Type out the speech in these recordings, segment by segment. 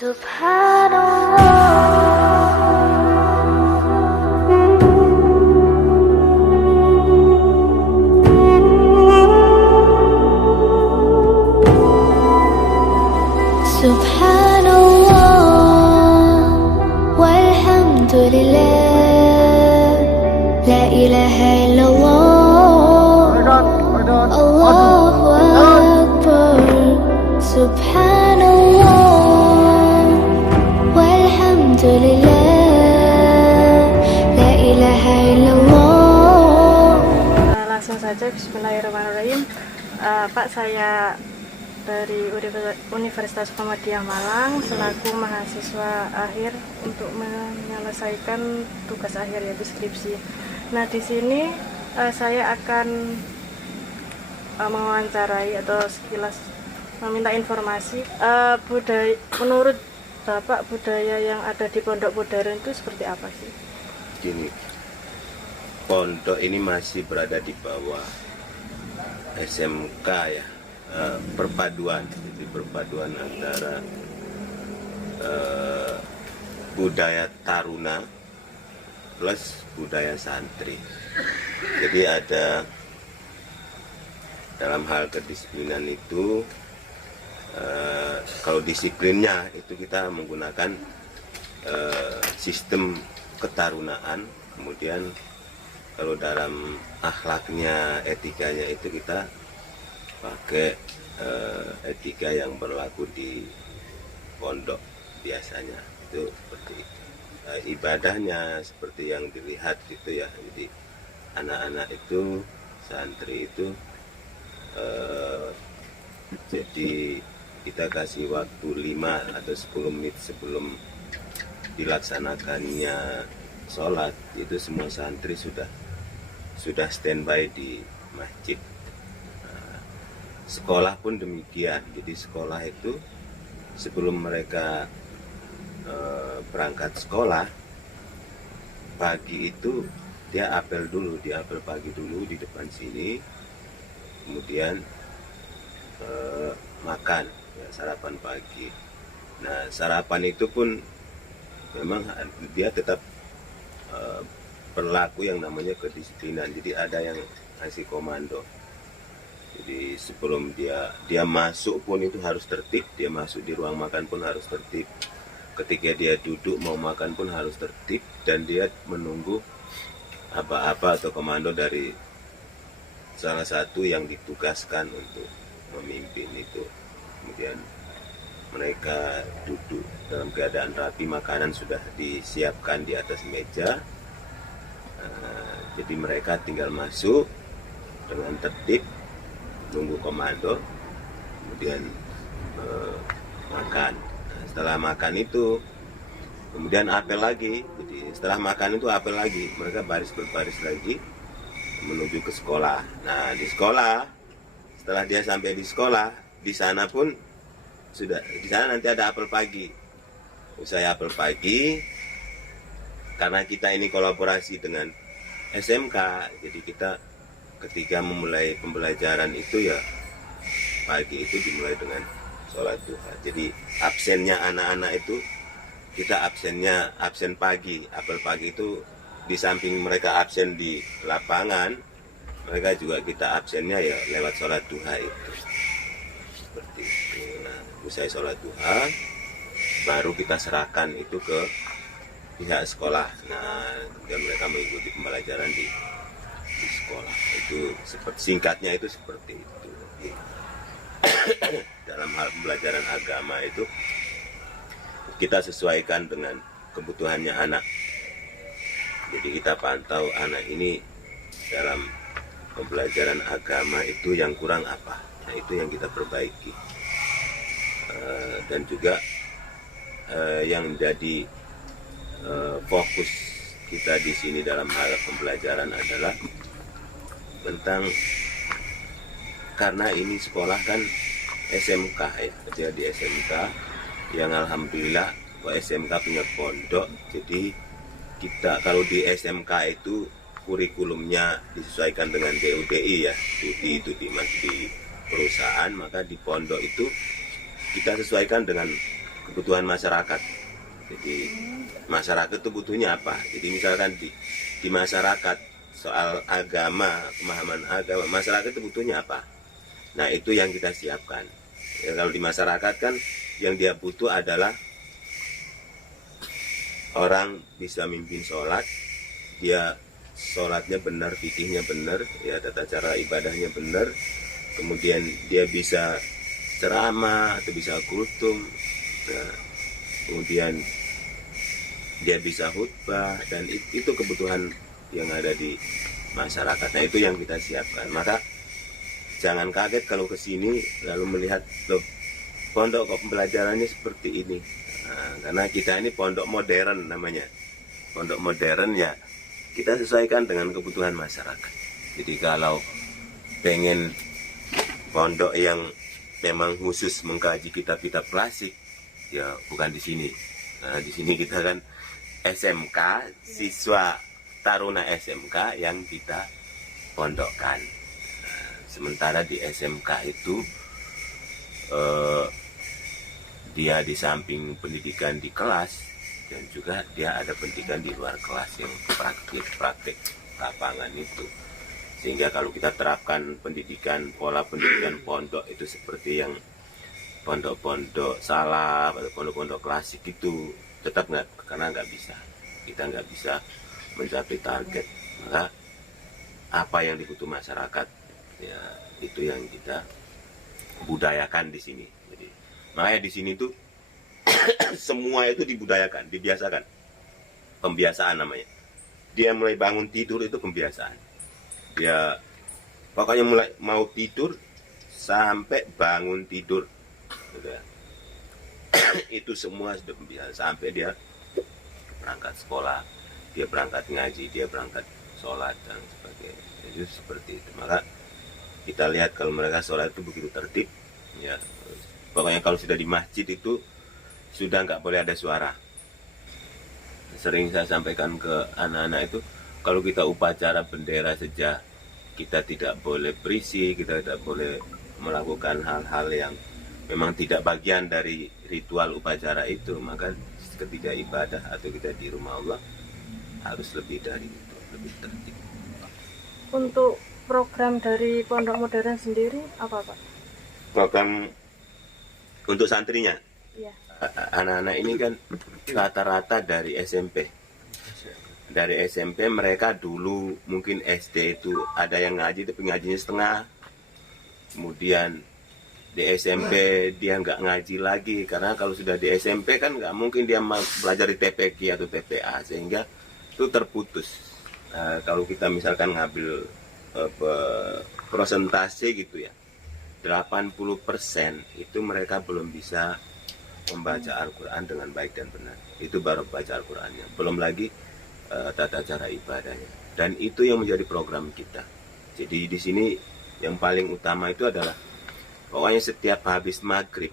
Subhanallah walhamdulillah, la ilaha illallah, Allahu akbar. Subhanallah walhamdulillah, la ilaha illallah. Langsung saja, bismillahirrahmanirrahim. Pak, saya dari Universitas Muhammadiyah Malang selaku mahasiswa akhir untuk menyelesaikan tugas akhir yaitu skripsi. Nah, di sini saya akan mewawancarai atau sekilas meminta informasi budaya. Menurut Bapak, budaya yang ada di Pondok Modern itu seperti apa sih? Gini, pondok ini masih berada di bawah SMK ya. Perpaduan, jadi perpaduan antara budaya taruna plus budaya santri. Jadi ada dalam hal kedisiplinan itu, kalau disiplinnya itu kita menggunakan sistem ketarunaan, kemudian kalau dalam akhlaknya, etikanya itu kita pakai etika yang berlaku di pondok biasanya. Itu seperti ibadahnya seperti yang dilihat gitu ya. Jadi anak-anak itu, santri itu jadi kita kasih waktu 5 atau 10 menit sebelum dilaksanakannya sholat, itu semua santri sudah standby di masjid. Sekolah pun demikian. Jadi sekolah itu sebelum mereka berangkat sekolah pagi itu dia apel pagi dulu di depan sini, kemudian makan ya, sarapan pagi. Nah, sarapan itu pun memang dia tetap berlaku yang namanya kedisiplinan. Jadi ada yang kasih komando. Jadi sebelum dia masuk pun itu harus tertib, dia masuk di ruang makan pun harus tertib. Ketika dia duduk mau makan pun harus tertib, dan dia menunggu apa-apa atau komando dari salah satu yang ditugaskan untuk memimpin itu. Kemudian mereka duduk dalam keadaan rapi, makanan sudah disiapkan di atas meja. Jadi mereka tinggal masuk dengan tertib, tunggu komando, kemudian makan. Nah, setelah makan itu kemudian apel lagi. Jadi setelah makan itu apel lagi, mereka berbaris lagi menuju ke sekolah. Nah, di sekolah, setelah dia sampai di sekolah, di sana pun di sana nanti ada apel pagi. Usai apel pagi, karena kita ini kolaborasi dengan SMK, jadi kita ketika memulai pembelajaran itu ya pagi itu dimulai dengan sholat duha. Jadi absennya anak-anak itu kita absen pagi. Apel pagi itu di samping mereka absen di lapangan, mereka juga kita absennya ya lewat sholat duha itu. Seperti itu. Nah, usai sholat duha baru kita serahkan itu ke pihak sekolah. Nah, kemudian mereka mengikuti pembelajaran di sekolah. Itu singkatnya itu seperti itu. Dalam hal pembelajaran agama itu kita sesuaikan dengan kebutuhannya anak. Jadi kita pantau anak ini dalam pembelajaran agama itu yang kurang apa. Nah, itu yang kita perbaiki. Dan juga yang jadi fokus kita di sini dalam hal pembelajaran adalah tentang, karena ini sekolah kan SMK ya, kerja di SMK yang alhamdulillah SMK punya pondok. Jadi kita kalau di SMK itu kurikulumnya disesuaikan dengan DUDI ya, studi itu di perusahaan, maka di pondok itu kita sesuaikan dengan kebutuhan masyarakat. Jadi masyarakat itu butuhnya apa? Jadi misalkan di masyarakat soal agama, pemahaman agama, masyarakat itu butuhnya apa? Nah itu yang kita siapkan. Ya, kalau di masyarakat kan yang dia butuh adalah orang bisa mimpin sholat, dia sholatnya benar, fikihnya benar, ya tata cara ibadahnya benar, kemudian dia bisa ceramah atau bisa kultum, nah, kemudian dia bisa khutbah, dan itu kebutuhan yang ada di masyarakat. Nah itu yang kita siapkan. Maka jangan kaget kalau ke sini lalu melihat, loh pondok kok pembelajarannya seperti ini. Nah, karena kita ini pondok modern namanya. Pondok modern ya kita sesuaikan dengan kebutuhan masyarakat. Jadi kalau pengen pondok yang memang khusus mengkaji kitab-kitab klasik, ya bukan di sini. Nah, di sini kita kan SMK, siswa taruna SMK yang kita pondokkan. Nah, sementara di SMK itu dia di samping pendidikan di kelas, dan juga dia ada pendidikan di luar kelas yang praktik lapangan itu. Sehingga kalau kita terapkan pendidikan, pola pendidikan pondok itu seperti yang pondok-pondok salaf atau pondok-pondok klasik itu, tetap karena kita nggak bisa mencapai target. Maka apa yang dibutuhkan masyarakat, ya itu yang kita budayakan di sini. Jadi makanya di sini tuh semua itu dibudayakan, dibiasakan. Pembiasaan namanya. Dia mulai bangun tidur itu pembiasaan. Dia pokoknya mulai mau tidur sampai bangun tidur. Gitu ya. Itu semua sudah pembiasaan sampai dia berangkat sekolah, dia berangkat ngaji, dia berangkat sholat dan sebagainya. Jadi seperti itu. Maka kita lihat kalau mereka sholat itu begitu tertib. Ya, pokoknya kalau sudah di masjid itu sudah nggak boleh ada suara. Sering saya sampaikan ke anak-anak itu, kalau kita upacara bendera saja kita tidak boleh berisik, kita tidak boleh melakukan hal-hal yang memang tidak bagian dari ritual upacara itu, maka ketika ibadah atau kita di rumah Allah harus lebih dari itu, lebih tertib. Untuk program dari Pondok Modern sendiri apa Pak? Program untuk santrinya? Iya. Anak-anak ini kan rata-rata dari SMP. Dari SMP mereka dulu mungkin SD itu ada yang ngaji tapi ngajinya setengah. Kemudian di SMP dia nggak ngaji lagi, karena kalau sudah di SMP kan nggak mungkin dia belajar di TPQ atau TPA, sehingga itu terputus. Kalau kita misalkan ngambil persentase gitu ya, 80% itu mereka belum bisa membaca Al-Quran dengan baik dan benar. Itu baru baca Al-Qurannya, belum lagi tata cara ibadahnya. Dan itu yang menjadi program kita. Jadi di sini yang paling utama itu adalah pokoknya setiap habis maghrib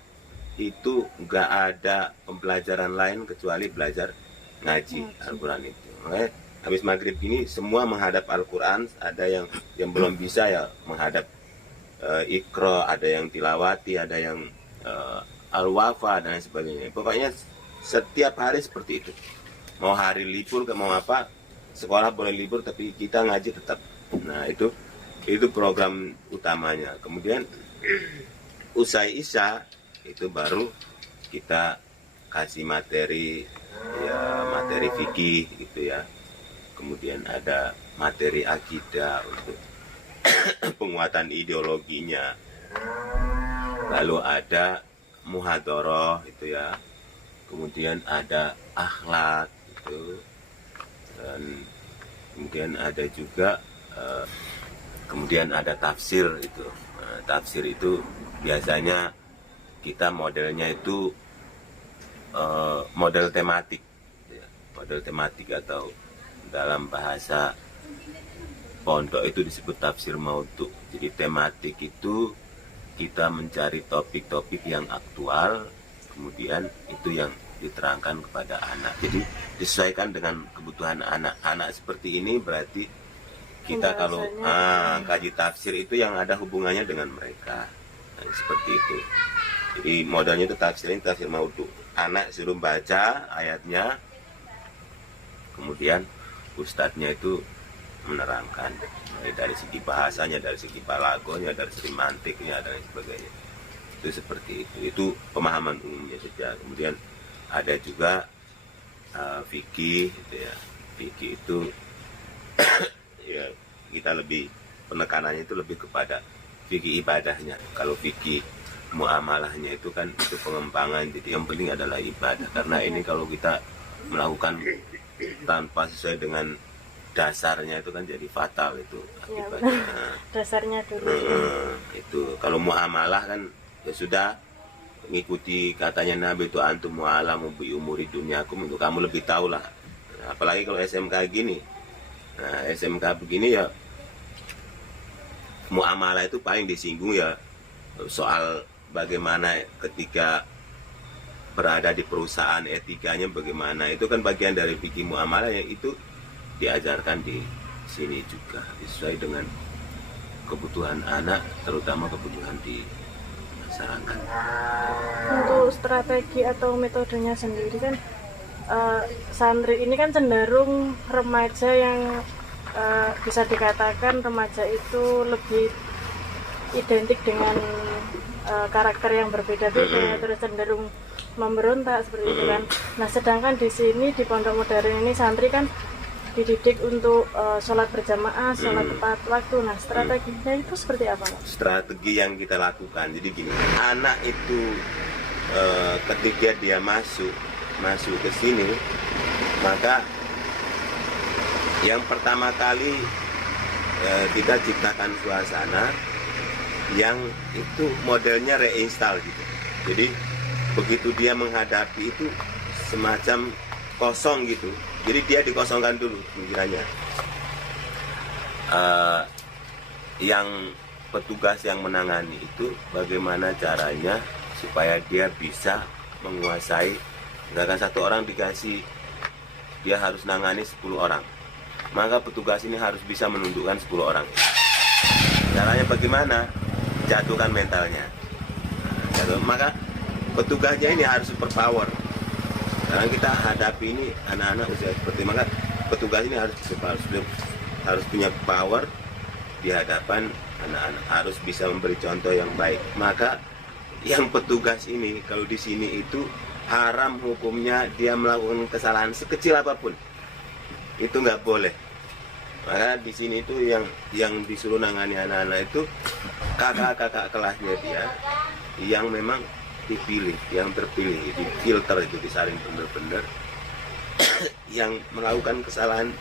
itu nggak ada pembelajaran lain kecuali belajar ngaji Al-Quran itu. Makanya habis maghrib ini semua menghadap Al-Quran. Ada yang belum bisa ya menghadap Iqra, ada yang tilawati, ada yang Al-Wafa dan lain sebagainya. Pokoknya setiap hari seperti itu. Mau hari libur, mau apa, sekolah boleh libur tapi kita ngaji tetap. Nah itu program utamanya. Kemudian usai Isya itu baru kita kasih materi, ya materi fikih gitu ya. Kemudian ada materi akidah untuk penguatan ideologinya. Lalu ada muhadharah itu ya. Kemudian ada akhlak itu. Dan kemudian ada juga kemudian ada tafsir itu. Nah, tafsir itu biasanya kita modelnya itu model tematik ya. Model tematik atau dalam bahasa pondok itu disebut tafsir maudhu. Jadi tematik itu kita mencari topik-topik yang aktual, kemudian itu yang diterangkan kepada anak. Jadi disesuaikan dengan kebutuhan anak-anak seperti ini. Berarti kita kalau kaji tafsir itu yang ada hubungannya dengan mereka. Nah, seperti itu. Jadi modalnya itu tafsir maudhu. Anak suruh baca ayatnya, kemudian ustadznya itu menerangkan dari segi bahasanya, dari segi balagonya, dari segi mantiknya dan sebagainya. Itu seperti itu. Itu pemahaman umumnya saja. Kemudian ada juga fikih, gitu ya. Fikih itu ya kita lebih penekanannya itu lebih kepada fikih ibadahnya. Kalau fikih muamalahnya itu kan itu pengembangan. Jadi yang penting adalah ibadah. Karena ini kalau kita melakukan tanpa sesuai dengan dasarnya itu kan jadi fatal itu akibatnya. Ya, dasarnya dulu. Itu kalau muamalah kan ya sudah mengikuti katanya Nabi itu antum mu'alamu bi umuri dunyakum, untuk kamu lebih tahu lah. Apalagi kalau SMK gini. Nah, SMK begini ya muamalah itu paling disinggung ya soal bagaimana ketika berada di perusahaan, etikanya bagaimana. Itu kan bagian dari fikih muamalah yang itu diajarkan di sini juga sesuai dengan kebutuhan anak, terutama kebutuhan di masyarakat. Untuk strategi atau metodenya sendiri kan santri ini kan cenderung remaja yang bisa dikatakan remaja itu lebih identik dengan karakter yang berbeda-beda, terus cenderung memberontak seperti itu kan. Nah, sedangkan di sini di pondok modern ini santri kan dididik untuk sholat berjamaah, sholat tepat waktu. Nah, strateginya itu seperti apa, Pak? Strategi yang kita lakukan, jadi gini, anak itu ketika dia masuk ke sini, maka yang pertama kali kita ciptakan suasana yang itu modelnya reinstall gitu. Jadi begitu dia menghadapi itu semacam kosong gitu. Jadi dia dikosongkan dulu pikirannya. Yang petugas yang menangani itu bagaimana caranya supaya dia bisa menguasai. Misalkan satu orang dikasih, dia harus nangani 10 orang. Maka petugas ini harus bisa menundukkan 10 orang. Caranya bagaimana? Jatuhkan mentalnya. Maka petugasnya ini harus superpower. Sekarang kita hadapi ini anak-anak usia seperti, maka petugas ini harus punya power di hadapan anak-anak, harus bisa memberi contoh yang baik. Maka yang petugas ini kalau di sini itu haram hukumnya dia melakukan kesalahan sekecil apapun, itu nggak boleh. Maka di sini itu yang disuruh nangani anak-anak itu kakak-kakak kelasnya dia yang memang dipilih, yang terpilih, difilter itu, disaring benar-benar yang melakukan kesalahan,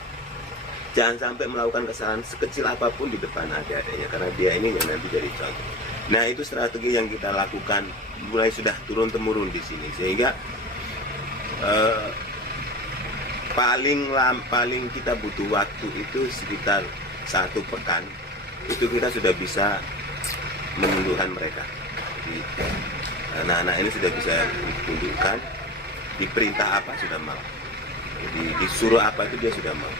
jangan sampai melakukan kesalahan sekecil apapun di depan adik-adiknya, karena dia ini yang nanti jadi contoh. Nah, itu strategi yang kita lakukan mulai sudah turun-temurun di sini, sehingga paling kita butuh waktu itu sekitar 1 pekan, itu kita sudah bisa menundukkan mereka. Jadi, anak-anak ini sudah bisa ditundukkan, diperintah apa sudah mau, jadi disuruh apa itu dia sudah mau.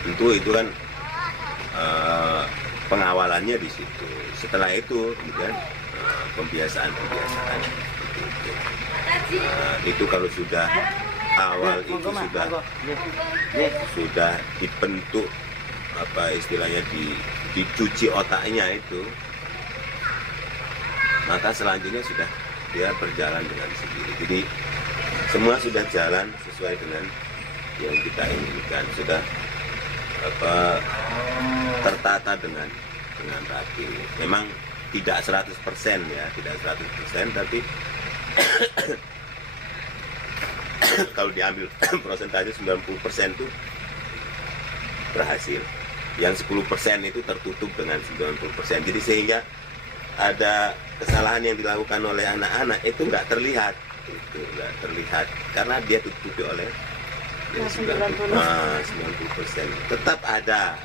Tentu itu kan pengawalannya di situ. Setelah itu kemudian pembiasaan. Itu kalau sudah awal itu sudah dibentuk, apa istilahnya, dicuci otaknya itu, maka selanjutnya sudah dia berjalan dengan sendiri. Jadi semua sudah jalan sesuai dengan yang kita inginkan, sudah tertata dengan rapi. Memang tidak 100% ya, tidak 100%, tapi kalau diambil persentase 90% itu berhasil. Yang 10% itu tertutup dengan 90%. Jadi sehingga ada kesalahan yang dilakukan oleh anak-anak itu nggak terlihat, karena dia tutupi oleh 90%. Tetap ada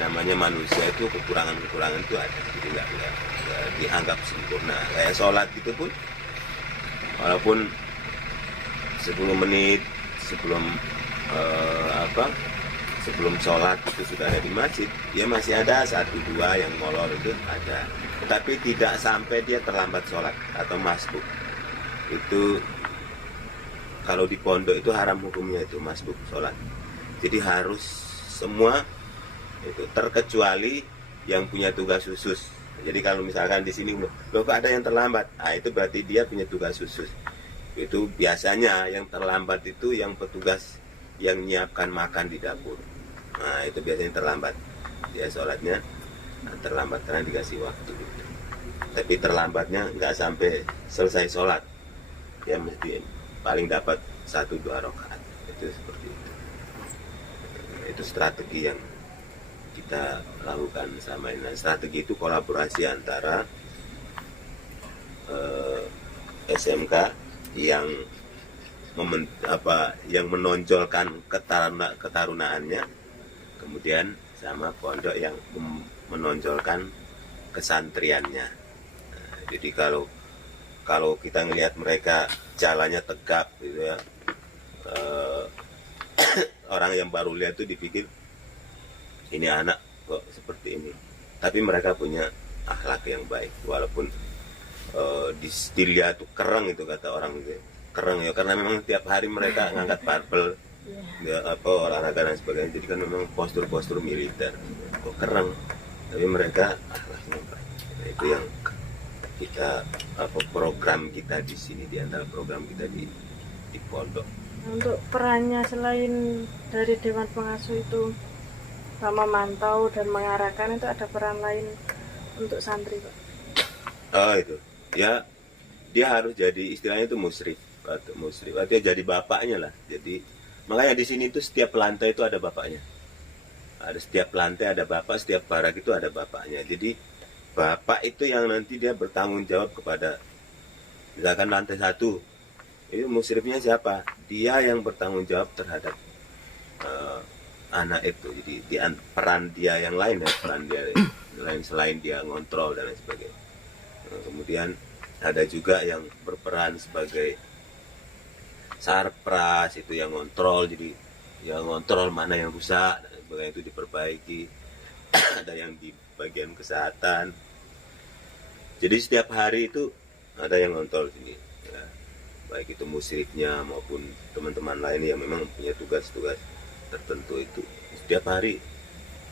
namanya manusia itu kekurangan itu ada, jadi nggak dianggap sempurna. Kayak sholat gitu pun, walaupun 10 menit sebelum sebelum sholat itu sudah ada di masjid, ya masih ada 1-2 yang molor, itu ada. Tetapi tidak sampai dia terlambat sholat atau masbuk. Itu kalau di pondok itu haram hukumnya itu masbuk sholat. Jadi harus semua itu, terkecuali yang punya tugas khusus. Jadi kalau misalkan di sini loh kok ada yang terlambat, itu berarti dia punya tugas khusus. Itu biasanya yang terlambat itu yang petugas yang menyiapkan makan di dapur. Nah itu biasanya terlambat. Dia sholatnya terlambat karena dikasih waktu. Tapi terlambatnya nggak sampai selesai sholat. Dia mesti paling dapat 1-2 rakaat. Itu seperti itu. Itu strategi yang kita lakukan sama ini. Strategi itu kolaborasi antara SMK yang yang menonjolkan ketarunaannya, kemudian sama pondok yang menonjolkan kesantriannya. Nah, jadi kalau kita ngelihat mereka jalannya tegap gitu ya, orang yang baru lihat tuh dipikir ini anak kok seperti ini, tapi mereka punya akhlak yang baik walaupun dilihat tuh kereng itu kata orang gitu. Kereng ya karena memang tiap hari mereka ngangkat barbel ya, olahraga dan sebagainya, jadi kan memang postur-postur militer kok kereng, tapi mereka akhlaknya baik. Nah, itu yang kita program kita di sini, di antara program kita di pondok. Untuk perannya selain dari Dewan Pengasuh itu memantau dan mengarahkan, itu ada peran lain untuk santri, Pak? Itu ya, dia harus jadi istilahnya itu musyrif atau artinya jadi bapaknya lah. Jadi makanya di sini itu setiap lantai itu ada bapaknya. Ada setiap lantai ada bapak, setiap barak itu ada bapaknya. Jadi bapak itu yang nanti dia bertanggung jawab kepada, misalkan lantai 1 itu musyrifnya siapa? Dia yang bertanggung jawab terhadap anak itu. Jadi peran dia yang lain ya, peran dia lain selain dia ngontrol dan lain sebagainya. Nah, kemudian ada juga yang berperan sebagai sarpras, itu yang ngontrol, jadi yang ngontrol mana yang rusak dan sebagainya itu diperbaiki. Ada yang di bagian kesehatan. Jadi setiap hari itu ada yang ngontrol sini ya. Baik itu musyrifnya maupun teman-teman lain yang memang punya tugas-tugas tertentu itu setiap hari.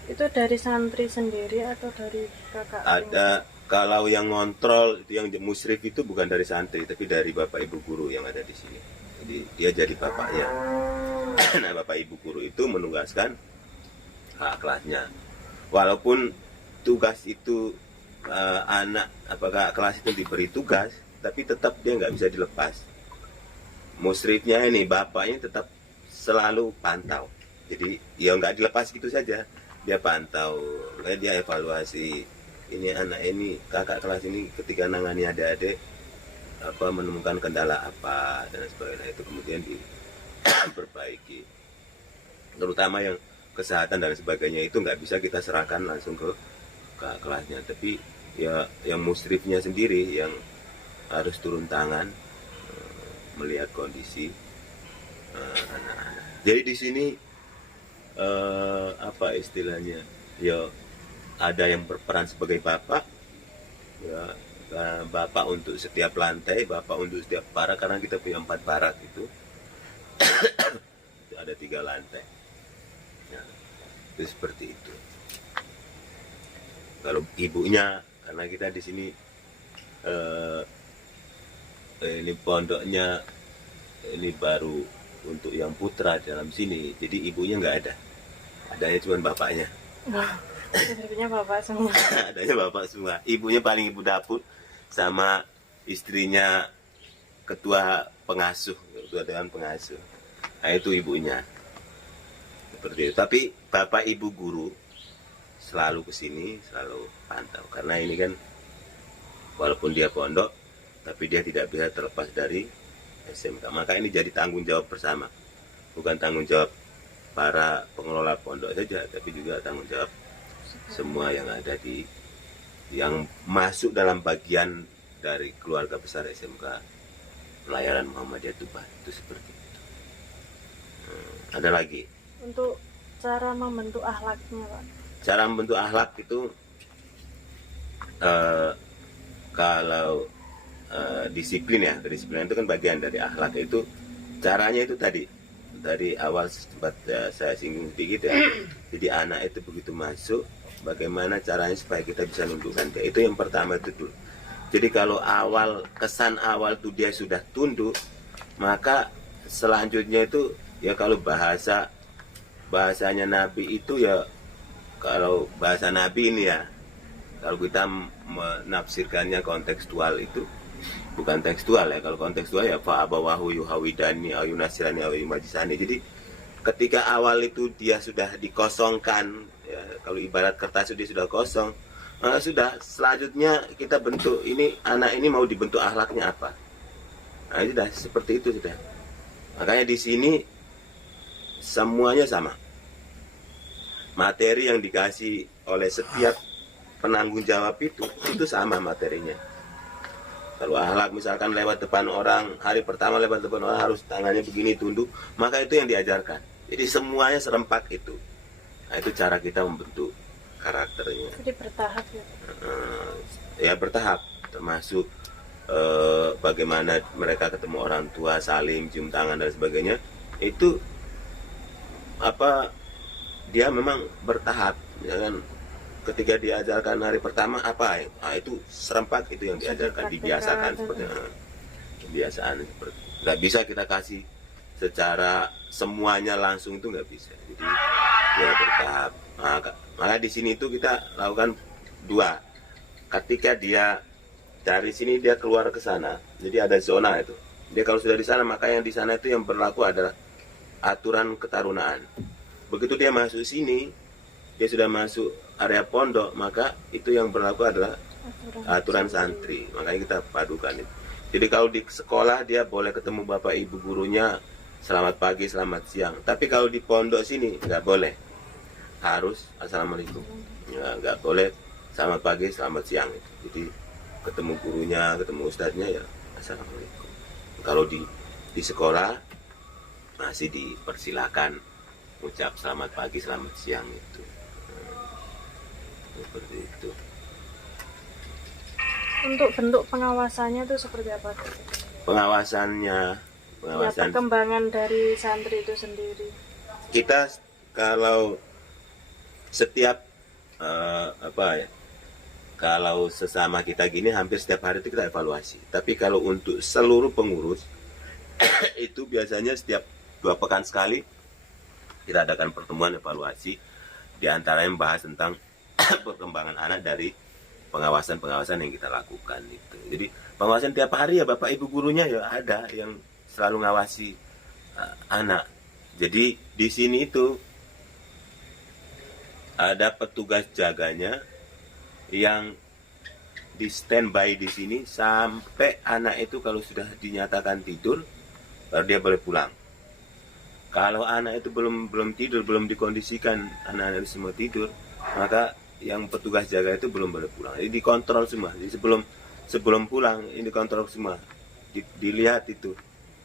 Itu dari santri sendiri atau dari kakak? Ada, kalau yang ngontrol itu yang musyrif itu bukan dari santri tapi dari bapak ibu guru yang ada di sini. Jadi dia jadi bapaknya. Nah bapak ibu guru itu menugaskan kakak kelasnya. Walaupun tugas itu anak apakah kelas itu diberi tugas, tapi tetap dia nggak bisa dilepas. Musyrifnya ini bapaknya tetap selalu pantau. Jadi ya nggak dilepas gitu saja, dia pantau, dia evaluasi. Ini anak ini, kakak kelas ini ketika nangani adik-adik menemukan kendala apa dan sebagainya, itu kemudian diperbaiki. Terutama yang kesehatan dan sebagainya itu nggak bisa kita serahkan langsung ke kakak kelasnya, tapi ya yang musyrifnya sendiri yang harus turun tangan melihat kondisi anak-anak. Jadi di sini apa istilahnya, ya ada yang berperan sebagai bapak ya, bapak untuk setiap lantai, bapak untuk setiap barak, karena kita punya 4 barak itu. Ada 3 lantai ya, itu seperti itu. Kalau ibunya, karena kita di sini ini pondoknya ini baru untuk yang putra dalam sini, jadi ibunya nggak ada, adanya cuma bapaknya. Ibunya bapak semua. Adanya bapak semua. Ibunya paling ibu dapur, sama istrinya ketua pengasuh, ketua dewan pengasuh. Nah itu ibunya. Seperti itu. Tapi bapak ibu guru selalu kesini, selalu pantau. Karena ini kan walaupun dia pondok, tapi dia tidak bisa terlepas dari SMK. Maka ini jadi tanggung jawab bersama. Bukan tanggung jawab para pengelola pondok saja, tapi juga tanggung jawab semua yang ada yang masuk dalam bagian dari keluarga besar SMK Pelayaran Muhammadiyah Tuban. Itu seperti itu. Ada lagi. Untuk cara membentuk akhlaknya, Pak. Cara membentuk akhlak itu kalau disiplin ya, disiplin itu kan bagian dari akhlak. Itu caranya itu tadi dari awal sempat saya singgung sedikit ya. Jadi anak itu begitu masuk, bagaimana caranya supaya kita bisa nundukkan dia, itu yang pertama itu dulu. Jadi kalau awal kesan awal tuh dia sudah tunduk, maka selanjutnya itu ya kalau bahasanya Nabi itu ya, kalau bahasa Nabi ini ya, kalau kita menafsirkannya kontekstual itu bukan tekstual ya. Kalau kontekstual ya fa abawahu yuhawidani au yunasirani au yumajisani. Jadi ketika awal itu dia sudah dikosongkan ya, kalau ibarat kertas itu dia sudah kosong, sudah selanjutnya kita bentuk ini, anak ini mau dibentuk akhlaknya apa. Nah, itu sudah seperti itu sudah. Makanya di sini semuanya sama. Materi yang dikasih oleh setiap penanggung jawab itu sama materinya. Kalau akhlak misalkan lewat depan orang, hari pertama lewat depan orang harus tangannya begini tunduk, maka itu yang diajarkan. Jadi semuanya serempak itu. Nah, itu cara kita membentuk karakternya. Jadi bertahap ya. Ya bertahap, termasuk bagaimana mereka ketemu orang tua, saling cium tangan dan sebagainya. Itu apa, dia memang bertahap, ya kan? Ketika diajarkan hari pertama apa, itu serempak itu yang diajarkan, dibiasakan seperti kebiasaan. Nggak bisa kita kasih secara semuanya langsung, itu nggak bisa. Jadi ya bertahap. Maka di sini itu kita lakukan dua. Ketika dia dari sini dia keluar ke sana, jadi ada zona itu. Dia kalau sudah di sana, maka yang di sana itu yang berlaku adalah aturan ketarunaan. Begitu dia masuk sini, dia sudah masuk area pondok, maka itu yang berlaku adalah aturan santri. Makanya kita padukan itu. Jadi kalau di sekolah dia boleh ketemu bapak ibu gurunya, selamat pagi, selamat siang. Tapi kalau di pondok sini nggak boleh, harus assalamualaikum. Ya, nggak boleh selamat pagi, selamat siang. Jadi ketemu gurunya, ketemu ustadznya ya assalamualaikum. Kalau di sekolah masih dipersilakan ucap selamat pagi, selamat siang itu. Seperti itu. Untuk bentuk pengawasannya itu seperti apa? Pengawasan Ya, perkembangan dari santri itu sendiri. Kita kalau setiap kalau sesama kita gini hampir setiap hari itu kita evaluasi. Tapi kalau untuk seluruh pengurus itu biasanya setiap 2 pekan sekali kita adakan pertemuan evaluasi, di antaranya membahas tentang perkembangan anak dari pengawasan yang kita lakukan itu. Jadi pengawasan tiap hari ya, bapak ibu gurunya ya ada yang selalu ngawasi anak. Jadi di sini itu ada petugas jaganya yang di standby di sini sampai anak itu kalau sudah dinyatakan tidur baru dia boleh pulang. Kalau anak itu belum tidur, belum dikondisikan anak-anak semua tidur, maka yang petugas jaga itu belum boleh pulang. Jadi dikontrol semua. Jadi sebelum pulang ini dikontrol semua. Dilihat itu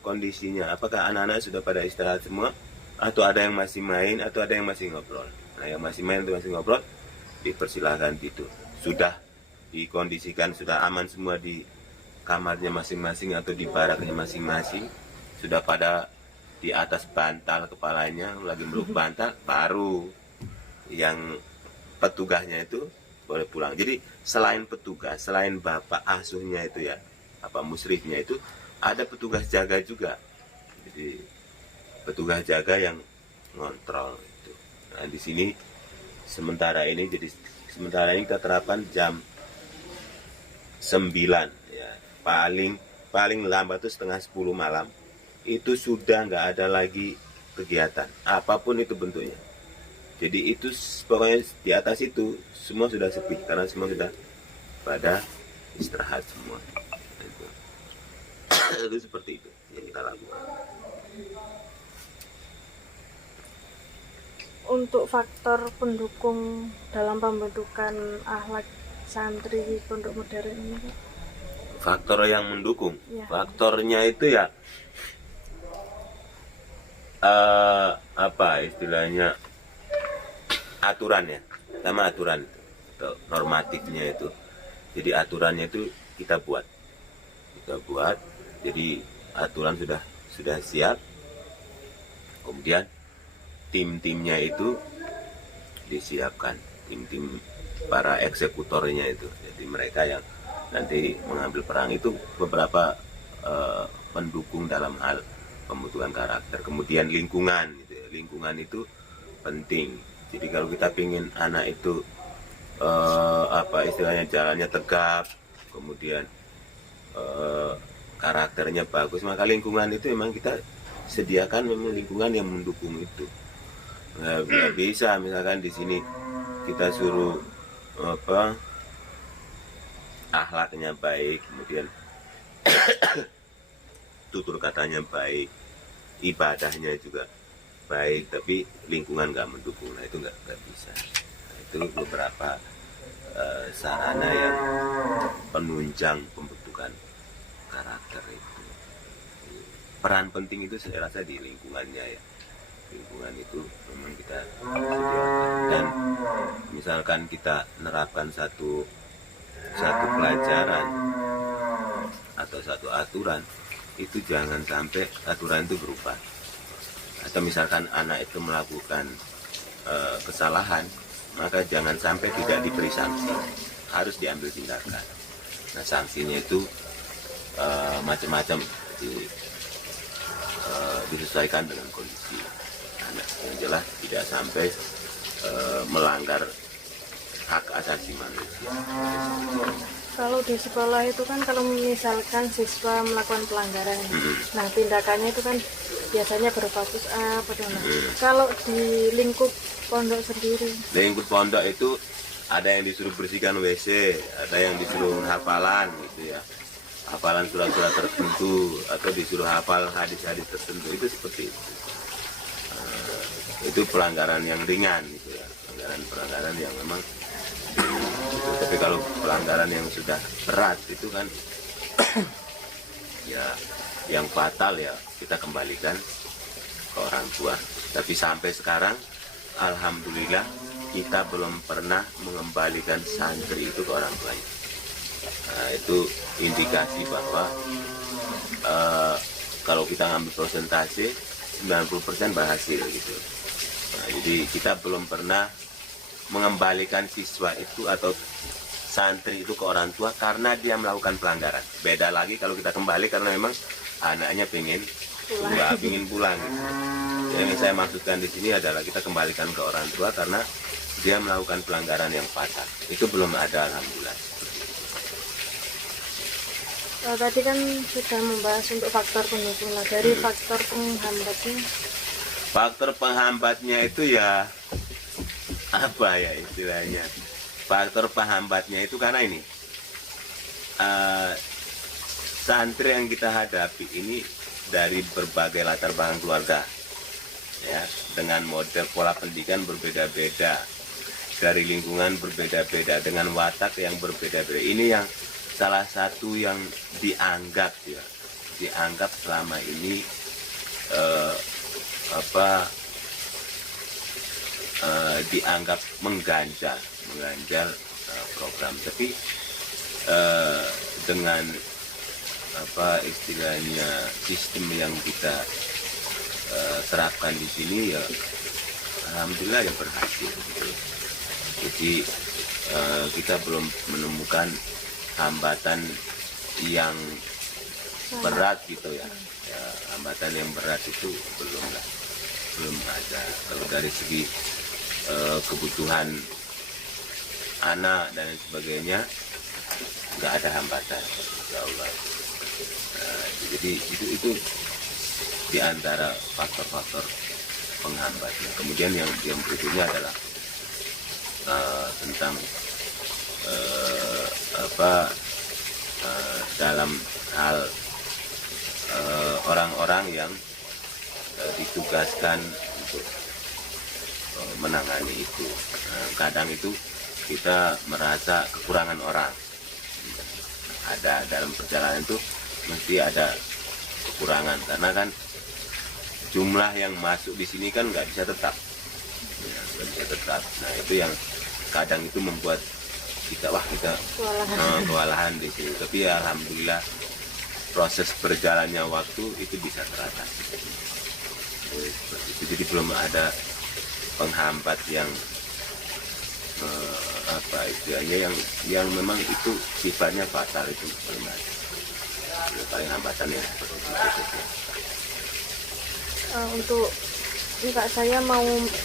kondisinya. Apakah anak-anak sudah pada istirahat semua, atau ada yang masih main, atau ada yang masih ngobrol. Nah, yang masih main atau masih ngobrol dipersilahkan tidur. Sudah dikondisikan, sudah aman semua di kamarnya masing-masing atau di baraknya masing-masing, sudah pada di atas bantal kepalanya, lagi meluk bantal, baru yang petugasnya itu boleh pulang. Jadi selain petugas, selain bapak asuhnya itu ya, apa musrifnya itu, ada petugas jaga juga. Jadi petugas jaga yang ngontrol itu. Nah di sini sementara ini kita terapkan jam 9 ya, paling lambat itu setengah 10 malam itu sudah nggak ada lagi kegiatan apapun itu bentuknya. Jadi itu pokoknya di atas itu semua sudah sepi karena semua sudah pada istirahat semua. Itu seperti itu yang kita lakukan. Untuk faktor pendukung dalam pembentukan akhlak santri pondok modern ini, Faktor yang mendukung, ya. Faktornya itu ya apa istilahnya, aturan ya, sama aturan itu, atau normatifnya itu. Jadi aturannya itu kita buat. Jadi aturan sudah siap. Kemudian tim-timnya itu disiapkan, tim-tim para eksekutornya itu. Jadi mereka yang nanti mengambil peran itu beberapa pendukung dalam hal pembentukan karakter. Kemudian lingkungan gitu ya. Lingkungan itu penting. Jadi kalau kita ingin anak itu istilahnya jalannya tegap, kemudian karakternya bagus, maka lingkungan itu memang kita sediakan memang lingkungan yang mendukung itu. Nggak bisa misalkan di sini kita suruh akhlaknya baik, kemudian tutur katanya baik, ibadahnya juga baik, tapi lingkungan nggak mendukung. Nah itu nggak bisa. Nah, itu beberapa sarana yang penunjang pembentukan karakter itu. Peran penting itu saya rasa di lingkungannya ya. Lingkungan itu memang kita sediakan. Dan misalkan kita menerapkan satu pelajaran atau satu aturan, itu jangan sampai aturan itu berubah. Atau misalkan anak itu melakukan kesalahan, maka jangan sampai tidak diberi sanksi, harus diambil tindakan. Nah sanksinya itu macam-macam, disesuaikan dengan kondisi anak. Yang jelas tidak sampai melanggar hak asasi manusia. Kalau di sekolah itu kan kalau misalkan siswa melakukan pelanggaran, nah tindakannya itu kan biasanya berupa push up atau kalau di lingkup pondok sendiri. Lingkup pondok itu ada yang disuruh bersihkan WC, ada yang disuruh hafalan gitu ya. Hafalan surat-surat tertentu atau disuruh hafal hadis-hadis tertentu, itu seperti itu. Itu pelanggaran yang ringan gitu ya. Pelanggaran yang memang gitu. Tapi kalau pelanggaran yang sudah berat itu kan ya yang fatal ya kita kembalikan ke orang tua. Tapi sampai sekarang alhamdulillah kita belum pernah mengembalikan santri itu ke orang tuanya. Nah, itu indikasi bahwa kalau kita ngambil persentase 90% berhasil gitu. Nah, jadi kita belum pernah mengembalikan siswa itu atau santri itu ke orang tua karena dia melakukan pelanggaran. Beda lagi kalau kita kembali karena memang anaknya pengen pulang gitu. Yang saya maksudkan di sini adalah kita kembalikan ke orang tua karena dia melakukan pelanggaran yang fatal. Itu belum ada alhamdulillah. Tadi kan sudah membahas untuk faktor pendukung lah, dari faktor penghambatnya. Faktor penghambatnya itu ya apa ya istilahnya? Faktor penghambatnya itu karena ini santri yang kita hadapi ini dari berbagai latar belakang keluarga, ya, dengan model pola pendidikan berbeda-beda, dari lingkungan berbeda-beda, dengan watak yang berbeda-beda. Ini yang salah satu yang dianggap selama ini dianggap mengganjal program. Tapi dengan istilahnya sistem yang kita terapkan di sini ya alhamdulillah ya berhasil gitu. Jadi kita belum menemukan hambatan yang berat gitu ya. Hambatan yang berat itu belum ada. Kalau dari segi kebutuhan anak dan sebagainya nggak ada hambatan, insya Allah. Jadi itu di antara faktor-faktor penghambatnya. Kemudian yang berikutnya adalah tentang dalam hal orang-orang yang ditugaskan untuk menangani itu. Kadang itu kita merasa kekurangan orang. Ada dalam perjalanan itu mesti ada kekurangan karena kan jumlah yang masuk di sini kan nggak bisa tetap. Nah itu yang kadang itu membuat kita Kewalahan. kewalahan di sini. Tapi ya alhamdulillah proses berjalannya waktu itu bisa teratasi. Seperti itu. Jadi belum ada penghambat yang apa istilahnya yang memang itu sifatnya fatal, itu belum ada. Itu paling hambatannya seperti itu. Untuk ini Pak, saya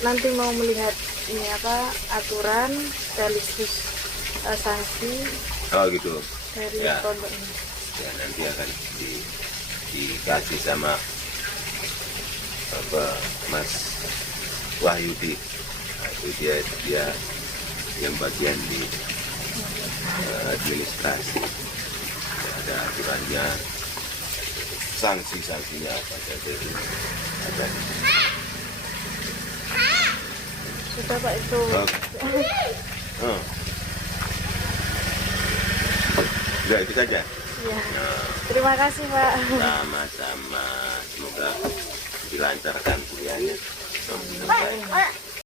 nanti mau melihat ini apa aturan sekaligus sanksi Oh gitu. dari Ya. pondok ini. Ya nanti akan dikasih sama apa Mas Wahyudi. Nah, itu dia yang bagian di administrasi. Ada aturannya, sanksinya apa saja itu ada. Sudah Pak itu. Oh. Udah itu saja. Ya. Nah, Terima kasih Pak. sama-sama, semoga dilancarkan kuliahnya.